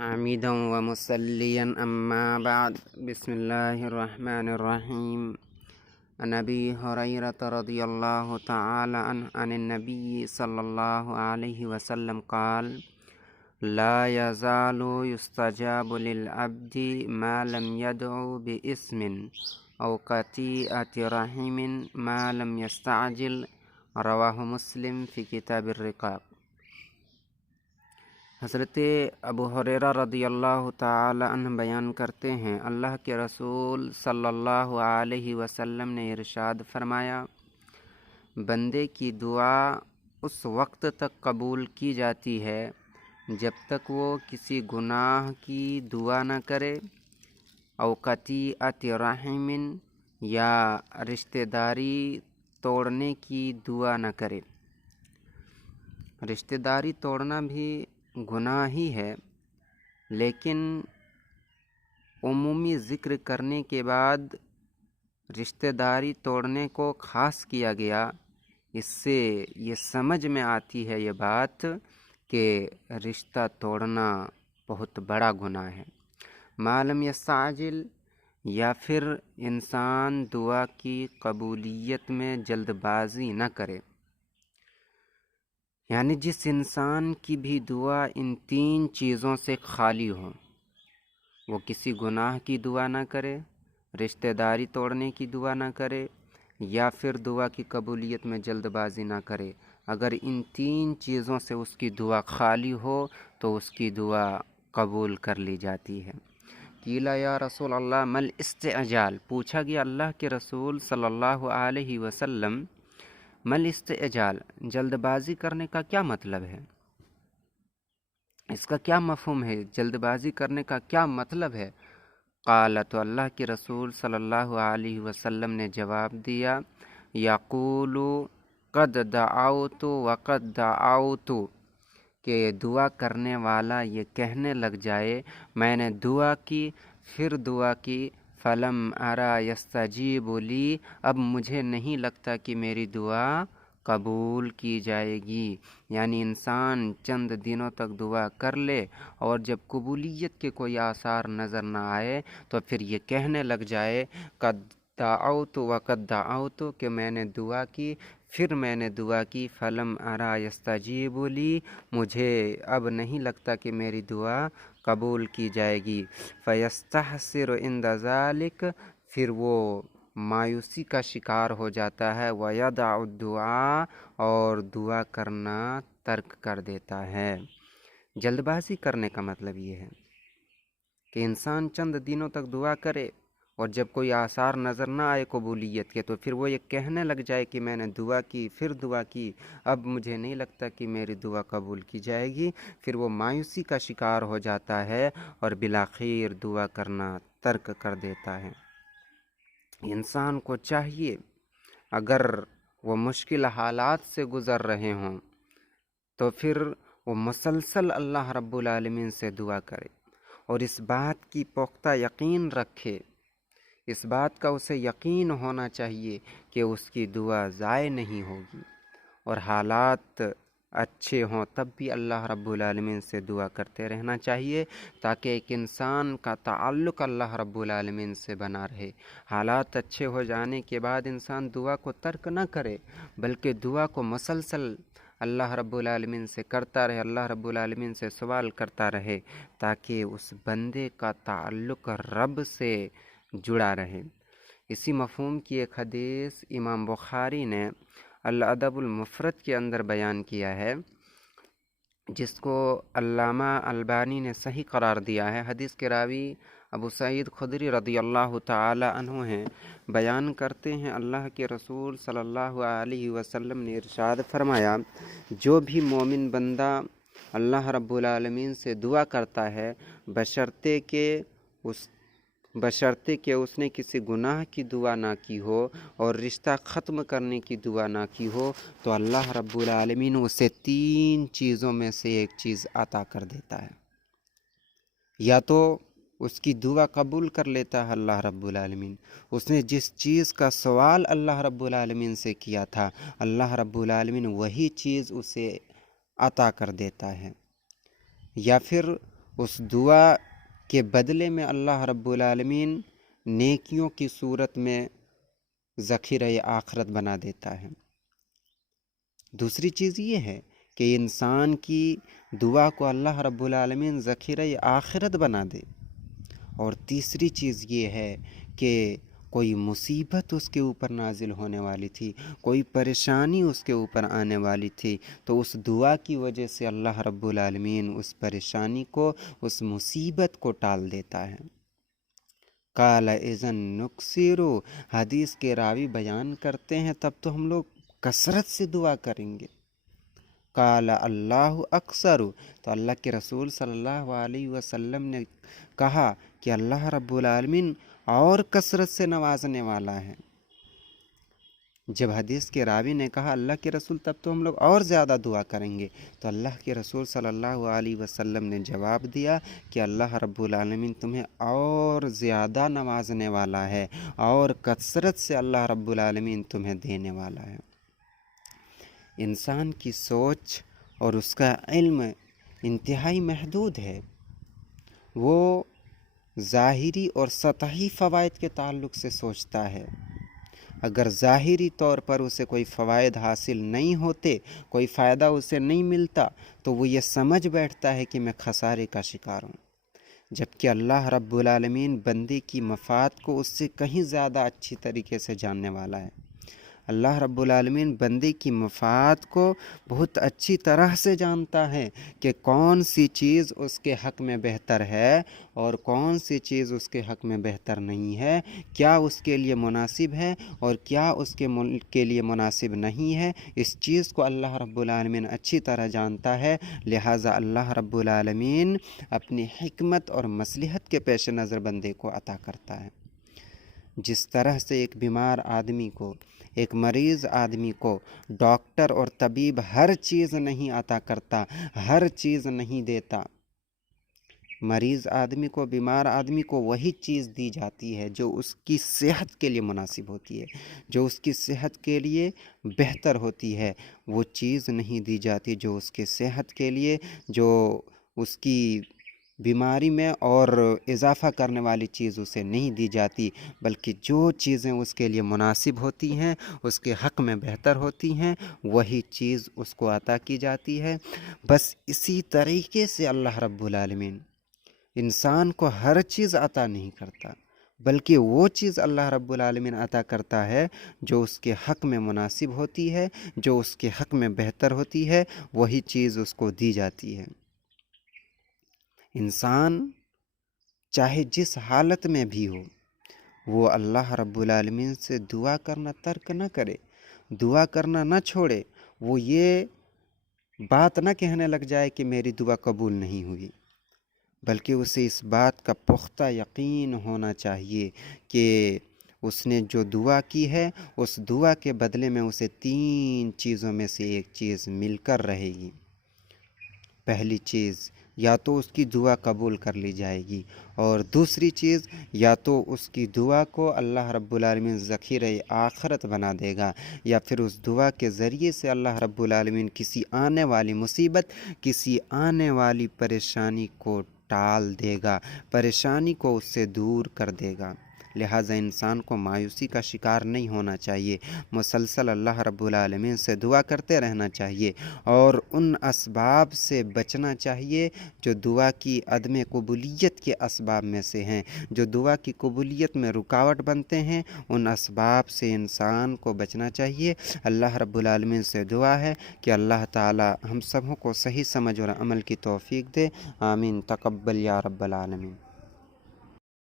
حامدا ومصليا أما بعد بسم الله الرحمن الرحيم عن أبي هريرة رضي الله تعالى عنه عن النبي صلى الله عليه وسلم قال لا يزال يستجاب للعبد ما لم يدعو باسم أو قطيعة رحم ما لم يستعجل رواه مسلم في كتاب الرقاق۔ حضرت ابو ہریرہ رضی اللہ تعالی عنہ بیان کرتے ہیں، اللہ کے رسول صلی اللہ علیہ وسلم نے ارشاد فرمایا، بندے کی دعا اس وقت تک قبول کی جاتی ہے جب تک وہ کسی گناہ کی دعا نہ کرے، او قطیعۃ رحم یا رشتہ داری توڑنے کی دعا نہ کرے۔ رشتہ داری توڑنا بھی گناہ ہی ہے، لیکن عمومی ذکر کرنے کے بعد رشتہ داری توڑنے کو خاص کیا گیا۔ اس سے یہ سمجھ میں آتی ہے یہ بات کہ رشتہ توڑنا بہت بڑا گناہ ہے۔ معلوم یستعجل، یا پھر انسان دعا کی قبولیت میں جلد بازی نہ کرے، یعنی جس انسان کی بھی دعا ان تین چیزوں سے خالی ہو، وہ کسی گناہ کی دعا نہ کرے، رشتہ داری توڑنے کی دعا نہ کرے، یا پھر دعا کی قبولیت میں جلد بازی نہ کرے۔ اگر ان تین چیزوں سے اس کی دعا خالی ہو تو اس کی دعا قبول کر لی جاتی ہے۔ قیل یا رسول اللہ مل استعجال، پوچھا گیا اللہ کے رسول صلی اللہ علیہ وسلم، مل استعجال، جلد بازی کرنے کا کیا مطلب ہے؟ اس کا کیا مفہوم ہے؟ جلد بازی کرنے کا کیا مطلب ہے؟ قال، تو اللہ کے رسول صلی اللہ علیہ وسلم نے جواب دیا، یقول قد دعوت وقد دعوت، کہ دعا کرنے والا یہ کہنے لگ جائے میں نے دعا کی پھر دعا کی، فلم ارا یستجیب لی، اب مجھے نہیں لگتا کہ میری دعا قبول کی جائے گی۔ یعنی انسان چند دنوں تک دعا کر لے اور جب قبولیت کے کوئی آثار نظر نہ آئے تو پھر یہ کہنے لگ جائے قد دعوت وقد دعوت، کہ میں نے دعا کی پھر میں نے دعا کی، فلم ارا یستجیب لی، مجھے اب نہیں لگتا کہ میری دعا قبول کی جائے گی۔ فیستحسر عند ذلک، پھر وہ مایوسی کا شکار ہو جاتا ہے، ویدع الدعاء، اور دعا کرنا ترک کر دیتا ہے۔ جلد بازی کرنے کا مطلب یہ ہے کہ انسان چند دنوں تک دعا کرے اور جب کوئی آثار نظر نہ آئے قبولیت کے تو پھر وہ یہ کہنے لگ جائے کہ میں نے دعا کی پھر دعا کی، اب مجھے نہیں لگتا کہ میری دعا قبول کی جائے گی۔ پھر وہ مایوسی کا شکار ہو جاتا ہے اور بالآخر دعا کرنا ترک کر دیتا ہے۔ انسان کو چاہیے اگر وہ مشکل حالات سے گزر رہے ہوں تو پھر وہ مسلسل اللہ رب العالمین سے دعا کرے اور اس بات کی پختہ یقین رکھے، اس بات کا اسے یقین ہونا چاہیے کہ اس کی دعا ضائع نہیں ہوگی، اور حالات اچھے ہوں تب بھی اللہ رب العالمین سے دعا کرتے رہنا چاہیے تاکہ ایک انسان کا تعلق اللہ رب العالمین سے بنا رہے۔ حالات اچھے ہو جانے کے بعد انسان دعا کو ترک نہ کرے بلکہ دعا کو مسلسل اللہ رب العالمین سے کرتا رہے، اللہ رب العالمین سے سوال کرتا رہے تاکہ اس بندے کا تعلق رب سے جڑا رہے۔ اسی مفہوم کی ایک حدیث امام بخاری نے الادب المفرد کے اندر بیان کیا ہے، جس کو علامہ البانی نے صحیح قرار دیا ہے۔ حدیث کے راوی ابو سعید خدری رضی اللہ تعالی عنہ ہیں، بیان کرتے ہیں اللہ کے رسول صلی اللہ علیہ وسلم نے ارشاد فرمایا، جو بھی مومن بندہ اللہ رب العالمین سے دعا کرتا ہے بشرطے کہ اس نے کسی گناہ کی دعا نہ کی ہو اور رشتہ ختم کرنے کی دعا نہ کی ہو، تو اللہ رب العالمین اسے تین چیزوں میں سے ایک چیز عطا کر دیتا ہے۔ یا تو اس کی دعا قبول کر لیتا ہے اللہ رب العالمین، اس نے جس چیز کا سوال اللہ رب العالمین سے کیا تھا اللہ رب العالمین وہی چیز اسے عطا کر دیتا ہے، یا پھر اس دعا کے بدلے میں اللہ رب العالمین نیکیوں کی صورت میں ذخیرہ آخرت بنا دیتا ہے۔ دوسری چیز یہ ہے کہ انسان کی دعا کو اللہ رب العالمین ذخیرہ آخرت بنا دے، اور تیسری چیز یہ ہے کہ کوئی مصیبت اس کے اوپر نازل ہونے والی تھی، کوئی پریشانی اس کے اوپر آنے والی تھی، تو اس دعا کی وجہ سے اللہ رب العالمین اس پریشانی کو، اس مصیبت کو ٹال دیتا ہے۔ قال اذن نکثرو، حدیث کے راوی بیان کرتے ہیں تب تو ہم لوگ کثرت سے دعا کریں گے۔ قال اللہ اکثر، تو اللہ کے رسول صلی اللہ علیہ وسلم نے کہا کہ اللہ رب العالمین اور کثرت سے نوازنے والا ہے۔ جب حدیث کے راوی نے کہا اللہ کے رسول تب تو ہم لوگ اور زیادہ دعا کریں گے، تو اللہ کے رسول صلی اللہ علیہ وسلم نے جواب دیا کہ اللہ رب العالمین تمہیں اور زیادہ نوازنے والا ہے، اور کثرت سے اللہ رب العالمین تمہیں دینے والا ہے۔ انسان کی سوچ اور اس کا علم انتہائی محدود ہے، وہ ظاہری اور سطحی فوائد کے تعلق سے سوچتا ہے۔ اگر ظاہری طور پر اسے کوئی فوائد حاصل نہیں ہوتے، کوئی فائدہ اسے نہیں ملتا، تو وہ یہ سمجھ بیٹھتا ہے کہ میں خسارے کا شکار ہوں، جبکہ اللہ رب العالمین بندے کی مفاد کو اس سے کہیں زیادہ اچھی طریقے سے جاننے والا ہے۔ اللہ رب العالمین بندے کی مفاد کو بہت اچھی طرح سے جانتا ہے کہ کون سی چیز اس کے حق میں بہتر ہے اور کون سی چیز اس کے حق میں بہتر نہیں ہے، کیا اس کے لیے مناسب ہے اور کیا اس کے لیے مناسب نہیں ہے۔ اس چیز کو اللہ رب العالمین اچھی طرح جانتا ہے، لہٰذا اللہ رب العالمین اپنی حکمت اور مصلحت کے پیش نظر بندے کو عطا کرتا ہے۔ جس طرح سے ایک بیمار آدمی کو، ایک مریض آدمی کو ڈاکٹر اور طبیب ہر چیز نہیں عطا کرتا، ہر چیز نہیں دیتا، مریض آدمی کو، بیمار آدمی کو وہی چیز دی جاتی ہے جو اس کی صحت کے لیے مناسب ہوتی ہے، جو اس کی صحت کے لیے بہتر ہوتی ہے، وہ چیز نہیں دی جاتی جو اس کے صحت کے لیے، جو اس کی بیماری میں اور اضافہ کرنے والی چیز اسے نہیں دی جاتی، بلکہ جو چیزیں اس کے لیے مناسب ہوتی ہیں، اس کے حق میں بہتر ہوتی ہیں، وہی چیز اس کو عطا کی جاتی ہے۔ بس اسی طریقے سے اللہ رب العالمین انسان کو ہر چیز عطا نہیں کرتا، بلکہ وہ چیز اللہ رب العالمین عطا کرتا ہے جو اس کے حق میں مناسب ہوتی ہے، جو اس کے حق میں بہتر ہوتی ہے، وہی چیز اس کو دی جاتی ہے۔ انسان چاہے جس حالت میں بھی ہو، وہ اللہ رب العالمین سے دعا کرنا ترک نہ کرے، دعا کرنا نہ چھوڑے، وہ یہ بات نہ کہنے لگ جائے کہ میری دعا قبول نہیں ہوئی، بلکہ اسے اس بات کا پختہ یقین ہونا چاہیے کہ اس نے جو دعا کی ہے، اس دعا کے بدلے میں اسے 3 چیزوں میں سے ایک چیز مل کر رہے گی۔ پہلی چیز، یا تو اس کی دعا قبول کر لی جائے گی، اور دوسری چیز، یا تو اس کی دعا کو اللہ رب العالمین ذخیرہ آخرت بنا دے گا، یا پھر اس دعا کے ذریعے سے اللہ رب العالمین کسی آنے والی مصیبت، کسی آنے والی پریشانی کو ٹال دے گا، پریشانی کو اس سے دور کر دے گا۔ لہٰذا انسان کو مایوسی کا شکار نہیں ہونا چاہیے، مسلسل اللہ رب العالمین سے دعا کرتے رہنا چاہیے، اور ان اسباب سے بچنا چاہیے جو دعا کی عدم قبولیت کے اسباب میں سے ہیں، جو دعا کی قبولیت میں رکاوٹ بنتے ہیں، ان اسباب سے انسان کو بچنا چاہیے۔ اللہ رب العالمین سے دعا ہے کہ اللہ تعالی ہم سبوں کو صحیح سمجھ اور عمل کی توفیق دے، آمین، تقبل یا رب العالمین۔